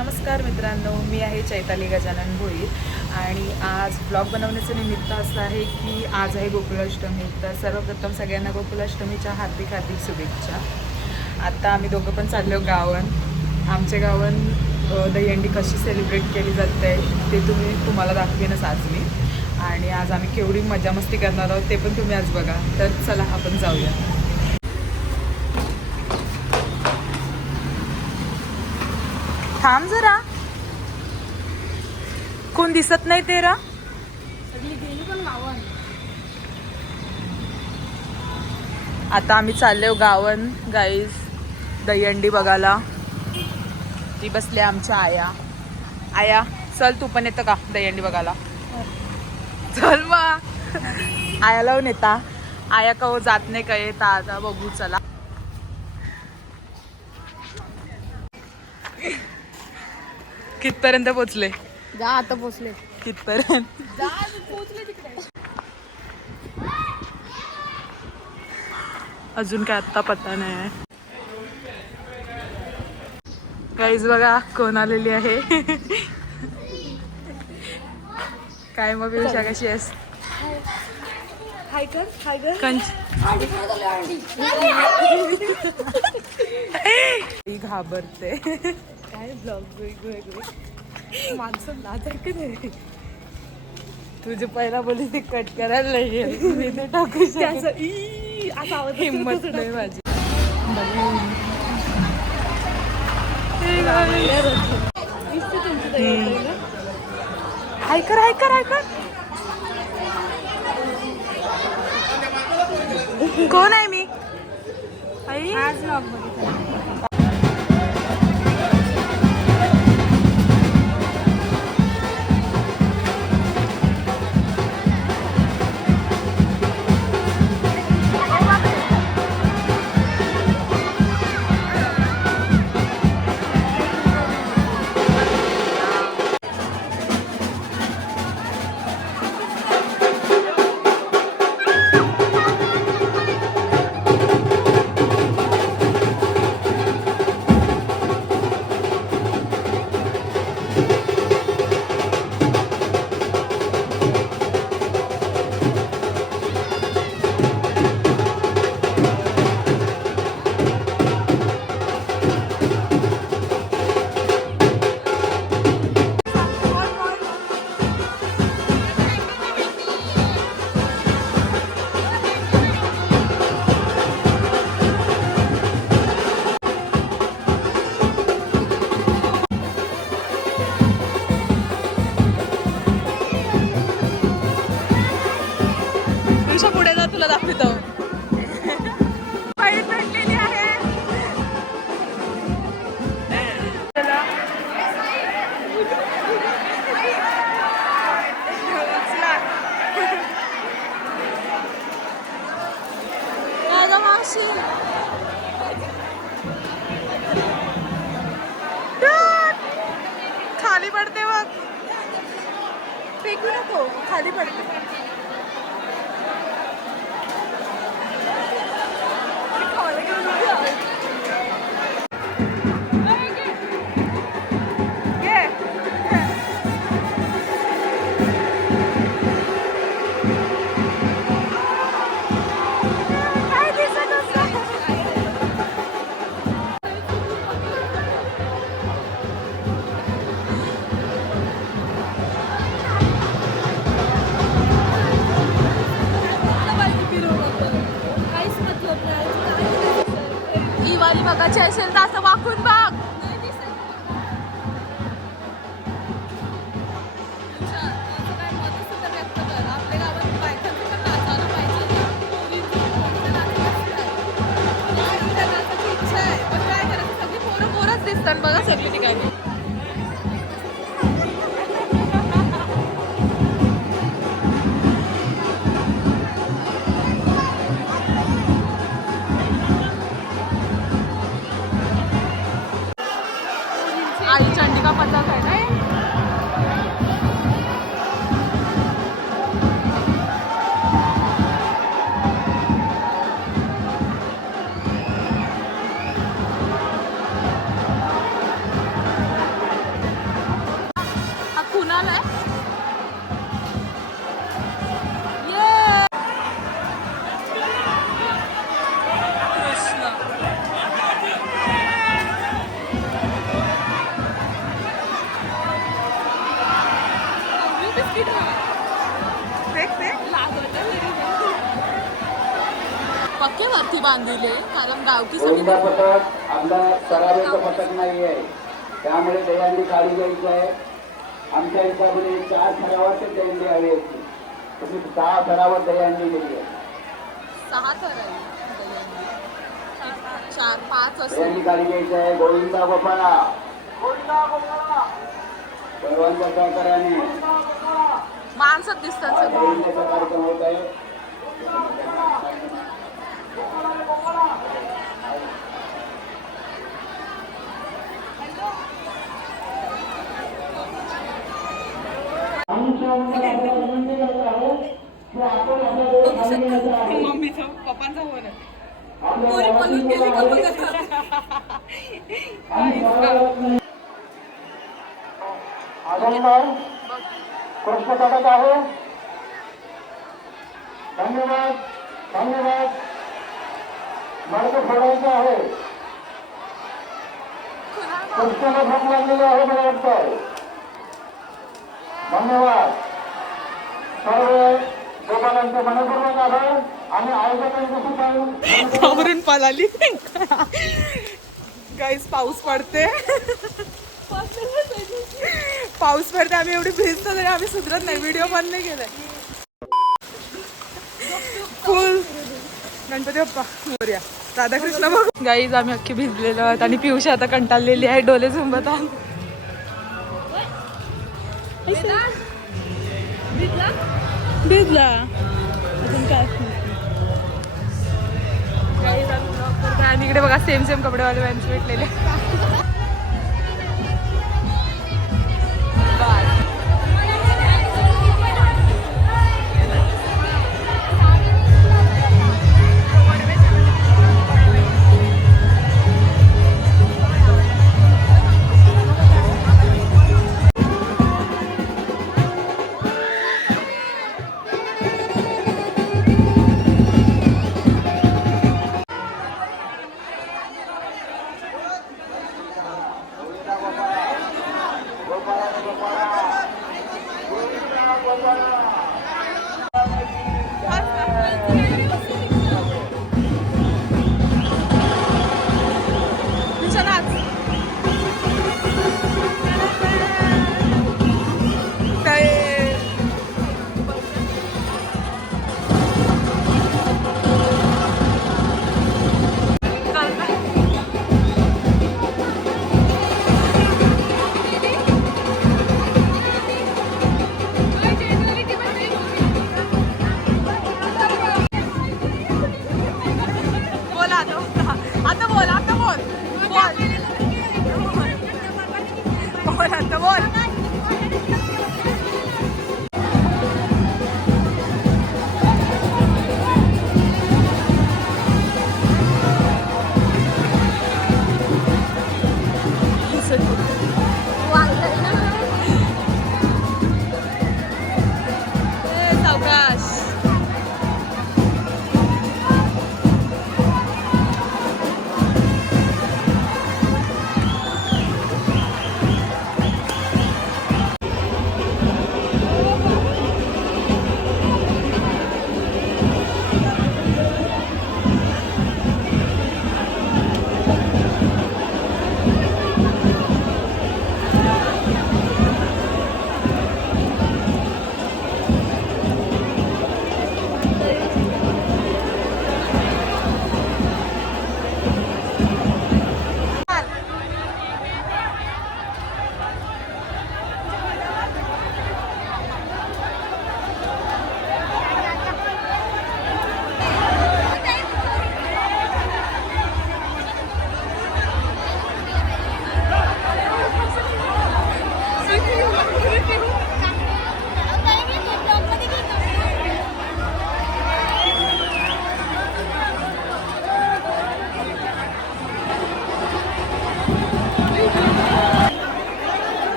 नमस्कार मित्रांनो, मी आहे चैताली गजानन भोईर आणि आज ब्लॉग बनवण्याचं निमित्त असं आहे की आज आहे गोकुळाष्टमी. तर सर्वप्रथम सगळ्यांना गोकुळाष्टमीच्या हार्दिक हार्दिक शुभेच्छा. आता आम्ही दोघं पण चाललो गावन. आमच्या गावन दहीहंडी कशी सेलिब्रेट केली जाते ते तुम्हाला दाखवेनच आज मी. आणि आज आम्ही केवढी मजा मस्ती करणार आहोत ते पण तुम्ही आज बघा. तर चला आपण जाऊया. थांब जरा, कोण दिसत नाही तेरा. आता आम्ही चाललो गावन गाईज दहीहंडी बघायला. ती बसली आमच्या आया. आया चल, तू पण येतं का दहीहंडी बघायला? चल मग. आया लावून येता. आया का जात नाही का येता. आता बघू चला. कितपर्यंत पोचले? जा आता पोचले. कितपर्यंत? जा पोचले तिकडे. अजून काय आत्ता पत्ता नाही आहे. गाईज बघा कोण आलेली आहे. काय मग विषया कशी आहेस? हाय कर, हाय कर. कंच घाबरते. काय ब्लॉग वेगवेगळे माणसं लाजायचं नाही. तुझे पहिला बोली ते कट करायला नाही. मी ते टाकू शकत. असा आवाज हिम्मत नाही माझी. हाय कर, हाय कर, हाय कर. कोण आहे मी? आई आज ब्लॉग बघितला. पुढे जा, तुला दाखवतो. पायी भेटलेली आहे. खाली पडते बघ. फेकू नको, खाली पडते. ही वाली बघायची असेल तर असं वाकून बघ. पोरच दिसतात बघा सगळी ठिकाणी. आई चंडिका पथक आहे ना. बांधिले कारण गावठी गोविंदा सगळी पथक आमदार सरावेचं पथक नाही आहे, त्यामुळे दहीहंडी खाली जायचं आहे. आमच्या हिशोबाने 4 थरावाची दहीहंडी हवी असते. तुम्ही 6 थरावर दहीहंडी गेली आहे. 6 थर आहे दहीहंडी. 4 5 असेल. दहीहंडी खाली घ्यायचं आहे. गोविंदा गोपाळा सर्वांच्या सहकार्याने माणसं दिसतात सगळे. दहीहंडीचा कार्यक्रम होत आहे. मम्मीचा पप्पांचा फोन आहे. पोरी पळून गेली का बघत आनंदर कृष्ण पथक आहे. धन्यवाद धन्यवाद. मार्ग फोडायचा आहे. कृष्णाला भूक लागलेली आहे मला वाटतं. धन्यवाद. सर्व गोपालांचे मनपूर्वक आभार आणि आयोजकांचे सुद्धा घाबरून पळाली. गाईस पाऊस पडते. पाऊस पडते. आम्ही एवढी भिजतो तरी आम्ही सुधरत नाही. व्हिडिओ बंद नाही केलाय. फुल गणपती बाप्पा मोरया. राधाकृष्ण बघ. गाईज आम्ही अख्खी भिजलेलो आहोत आणि पियुषी आता कंटाळलेली आहे. डोले झुंबत आहोत. भिजला अजून काय आणि इकडे बघा सेम सेम कपडेवाले वॅन्स भेटलेले.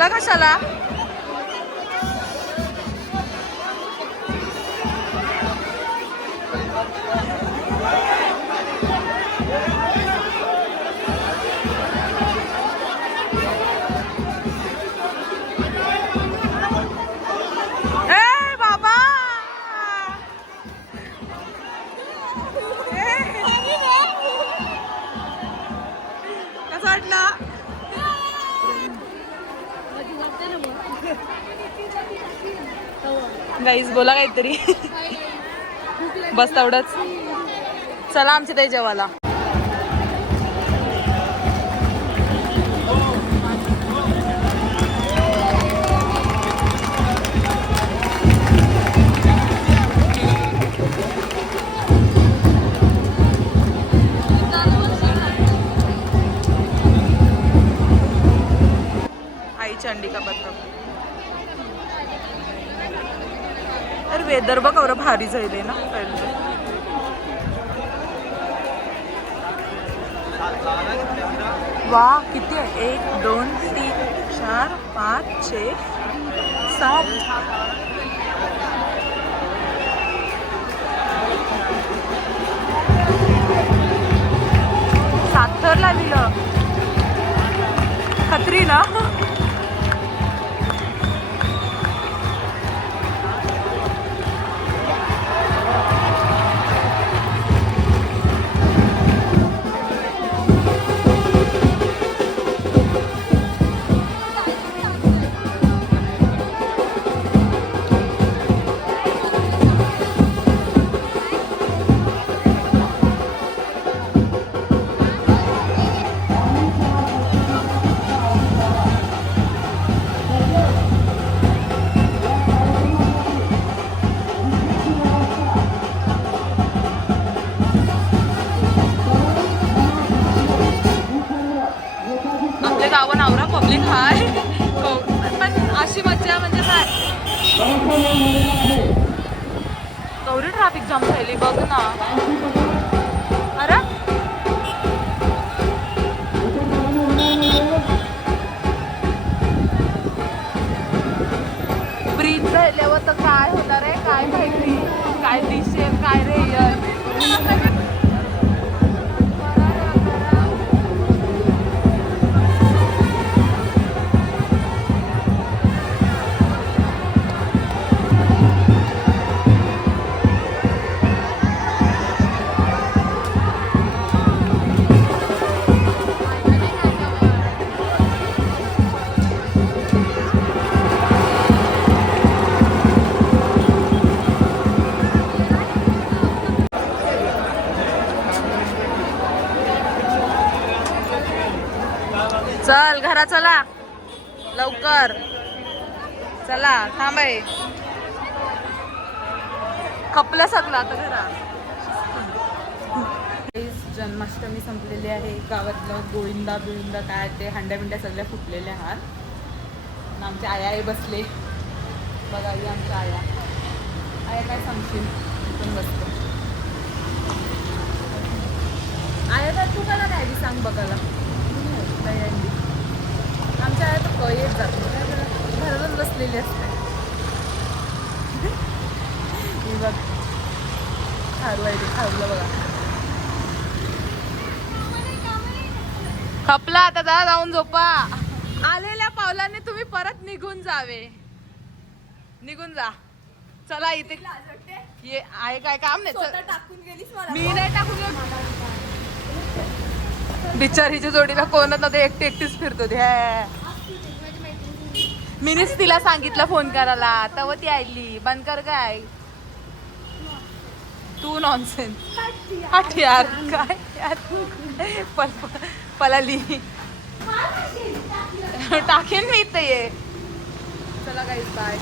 लागला कशाला? गाईज बोला काहीतरी. बस तेवढंच. चला आमच्या ते जेवायला. आई चंडिका बत्तक. अरे वेदर बघ एवढं भारी जाईल ना पहिले. वा किती आहे? 1 2 3 4 5 6 7. सातरला दिलं खत्री ना. गावात आवरा पब्लिक हाय पण अशी मज्जा म्हणजे काय. गौरी ट्रॅफिक जाम झाली बघ ना. अरे ब्रिज झाल्यावर तर काय होणार आहे काय माहिती. काय दिसेल काय रे. चल घरा चला लवकर. चला थांबाय खपलं सगळं आता घरा. जन्माष्टमी संपलेली आहे. गावातलं गोविंदा बिविंदा काय ते हंड्या बिंड्या सगळ्या फुटलेल्या आहात. आमच्या आया बसले बघा. ही आमच्या आया काय सांगशील. पण बसतो आया काय तू मला काय सांग बघायला. आमच्या आया तर येत जात घरातच बसलेली असते. बघ खारू आहे ते खाऊला बघा. खपला आता जाऊन झोपा. आलेल्या पावलाने तुम्ही परत निघून जावे. निघून जा. चला इथे ये आहे काय काम नाही. मी नाही टाकून गेली. बिचारीच्या जोडीला कोणच नव्हतं. एकटी एकटीच फिरतो ते. मीनीच तिला सांगितलं फोन करायला तेव्हा ती आली. बंद कर काय तू नॉनसेन्स. हट यार काय यार. पलाली टाकेन मी इथे ये. चला गाईस बाय.